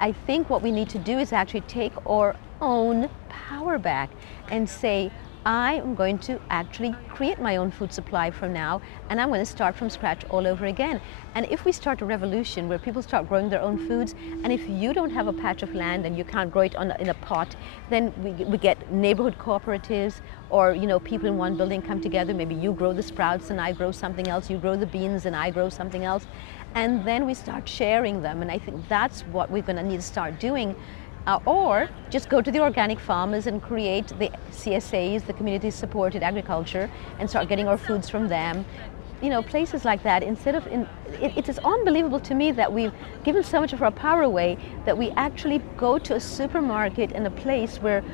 I think what we need to do is actually take our own power back and say, I am going to actually create my own food supply from now, and I'm going to start from scratch all over again. And if we start a revolution where people start growing their own foods, and if you don't have a patch of land and you can't grow it in a pot, then we get neighborhood cooperatives, or people in one building come together. Maybe you grow the sprouts and I grow something else, you grow the beans and I grow something else, and then we start sharing them. And I think that's what we're going to need to start doing. Or just go to the organic farmers and create the CSAs, the community supported agriculture, and start getting our foods from them. Places like that. Instead of, it is unbelievable to me that we've given so much of our power away that we actually go to a supermarket in a place where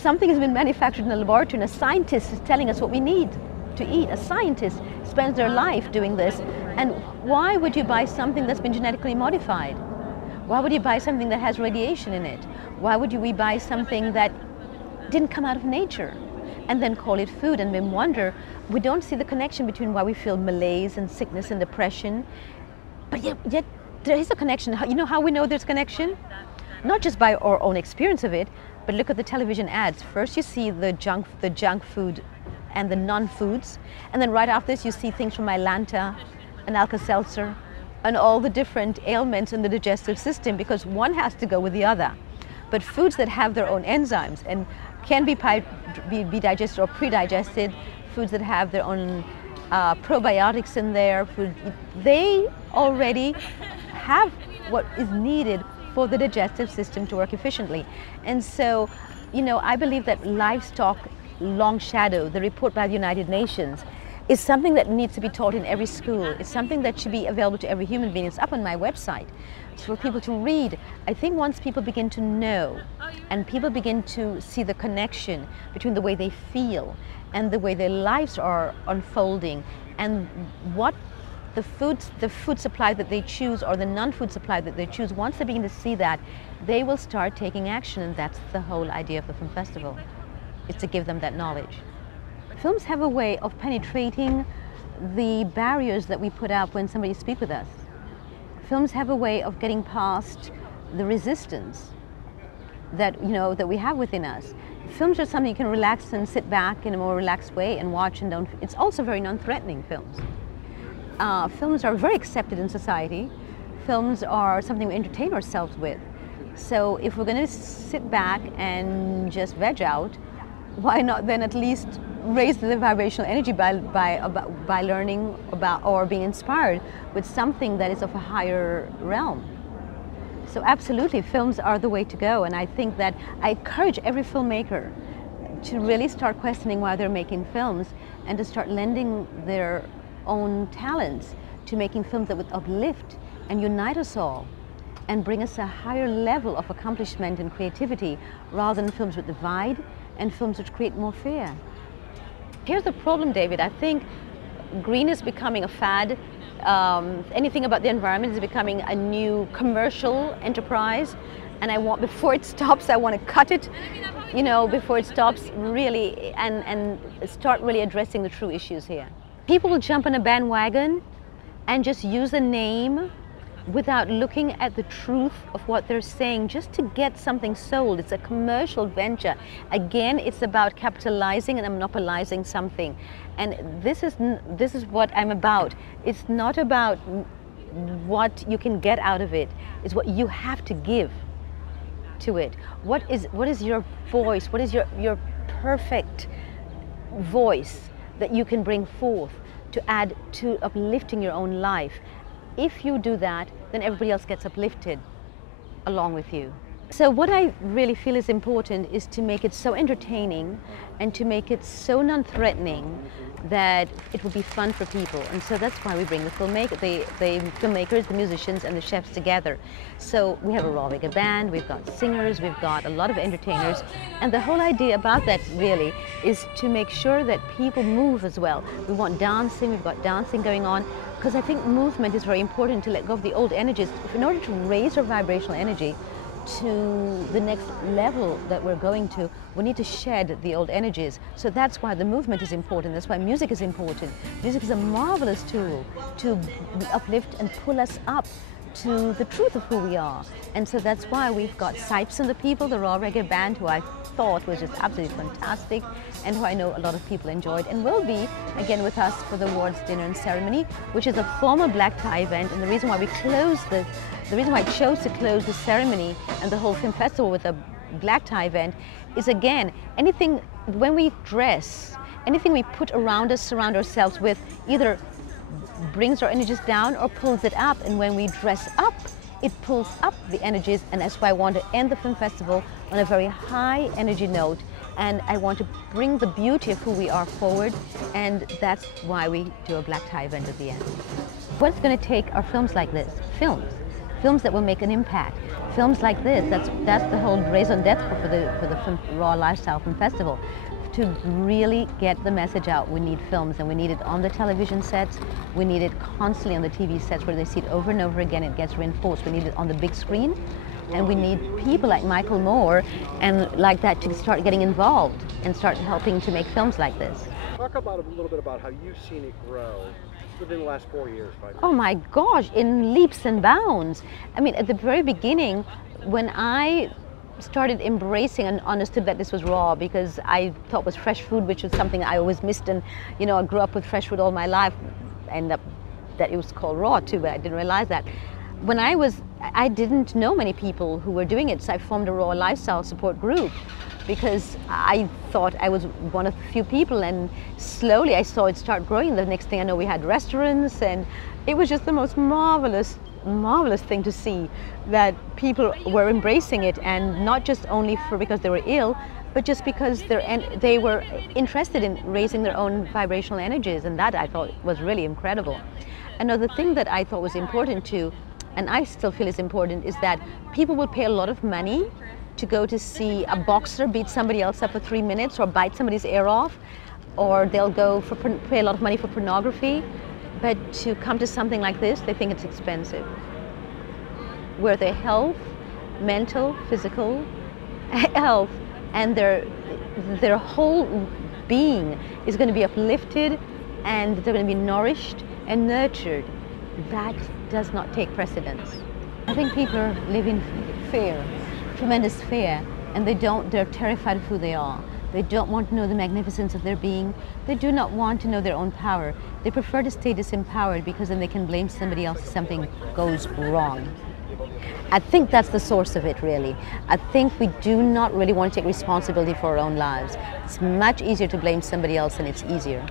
something has been manufactured in a laboratory and a scientist is telling us what we need to eat. A scientist spends their life doing this. And why would you buy something that's been genetically modified? Why would you buy something that has radiation in it? Why would we buy something that didn't come out of nature and then call it food and then wonder? We don't see the connection between why we feel malaise and sickness and depression, but yet there is a connection. You know how we know there's a connection? Not just by our own experience of it, but look at the television ads. First you see the junk food and the non-foods, and then right after this you see things from Mylanta and Alka-Seltzer and all the different ailments in the digestive system, because one has to go with the other. But foods that have their own enzymes and can be digested or pre-digested, foods that have their own probiotics in there, they already have what is needed for the digestive system to work efficiently. And so, I believe that livestock long shadow, the report by the United Nations, is something that needs to be taught in every school. It's something that should be available to every human being. It's up on my website. It's for people to read. I think once people begin to know and people begin to see the connection between the way they feel and the way their lives are unfolding and what the food supply that they choose or the non-food supply that they choose, once they begin to see that, they will start taking action, and that's the whole idea of the film festival. It's to give them that knowledge. Films have a way of penetrating the barriers that we put up when somebody speaks with us. Films have a way of getting past the resistance that we have within us. Films are something you can relax and sit back in a more relaxed way and watch, and don't. It's also very non-threatening films. Films are very accepted in society. Films are something we entertain ourselves with. So if we're going to sit back and just veg out, why not then at least raise the vibrational energy by learning about or being inspired with something that is of a higher realm. So absolutely, films are the way to go, and I think that I encourage every filmmaker to really start questioning why they're making films and to start lending their own talents to making films that would uplift and unite us all and bring us a higher level of accomplishment and creativity, rather than films that divide and films which create more fear. Here's the problem, David. I think green is becoming a fad. Anything about the environment is becoming a new commercial enterprise, and before it stops, I want to cut it, before it stops really, and start really addressing the true issues here. People will jump on a bandwagon and just use a name without looking at the truth of what they're saying, just to get something sold. It's a commercial venture. Again, it's about capitalizing and monopolizing something. And this is what I'm about. It's not about what you can get out of it. It's what you have to give to it. What is your voice? What is your perfect voice that you can bring forth to add to uplifting your own life? If you do that, then everybody else gets uplifted along with you. So what I really feel is important is to make it so entertaining and to make it so non-threatening that it will be fun for people. And so that's why we bring the filmmakers, the musicians, and the chefs together. So we have a raw vegan band, we've got singers, we've got a lot of entertainers. And the whole idea about that really is to make sure that people move as well. We want dancing, we've got dancing going on, because I think movement is very important to let go of the old energies. In order to raise our vibrational energy to the next level that we're going to, we need to shed the old energies. So that's why the movement is important. That's why music is important. Music is a marvelous tool to uplift and pull us up to the truth of who we are. And so that's why we've got Sipes and the People, the raw reggae band, who I thought was just absolutely fantastic and who I know a lot of people enjoyed and will be again with us for the awards dinner and ceremony, which is a formal black tie event. And the reason why the reason why I chose to close the ceremony and the whole film festival with a black tie event is, again, anything, when we dress, anything we put around us, surround ourselves with, either brings our energies down or pulls it up. And when we dress up, it pulls up the energies, and that's why I want to end the film festival on a very high energy note, and I want to bring the beauty of who we are forward, and that's why we do a black tie event at the end. What's going to take are films like this, films that will make an impact, films like this. That's the whole raison d'etre for the film, Raw Lifestyle Film Festival. To really get the message out, we need films, and we need it on the television sets, we need it constantly on the TV sets where they see it over and over again, it gets reinforced. We need it on the big screen, and we need people like Michael Moore and like that to start getting involved and start helping to make films like this. Talk about a little bit about how you've seen it grow within the last 4 years, 5 years. Oh my gosh, in leaps and bounds. I mean, at the very beginning, when I started embracing and understood that this was raw, because I thought it was fresh food, which was something I always missed, and you know, I grew up with fresh food all my life, and that it was called raw too, but I didn't realize that. When I didn't know many people who were doing it, so I formed a raw lifestyle support group because I thought I was one of the few people, and slowly I saw it start growing. The next thing I know, we had restaurants, and it was just the most marvelous thing to see that people were embracing it, and not just only because they were ill, but just because they were interested in raising their own vibrational energies, and that I thought was really incredible. Another thing that I thought was important too, and I still feel is important, is that people will pay a lot of money to go to see a boxer beat somebody else up for 3 minutes or bite somebody's ear off, or they'll pay a lot of money for pornography. But to come to something like this, they think it's expensive, where their health, mental, physical health, and their whole being is going to be uplifted, and they're going to be nourished and nurtured. That does not take precedence. I think people live in fear, tremendous fear, and they're terrified of who they are. They don't want to know the magnificence of their being. They do not want to know their own power. They prefer to stay disempowered because then they can blame somebody else if something goes wrong. I think that's the source of it, really. I think we do not really want to take responsibility for our own lives. It's much easier to blame somebody else, and it's easier.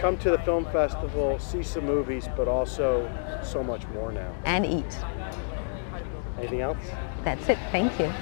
Come to the film festival, see some movies, but also so much more now. And eat. Anything else? That's it. Thank you.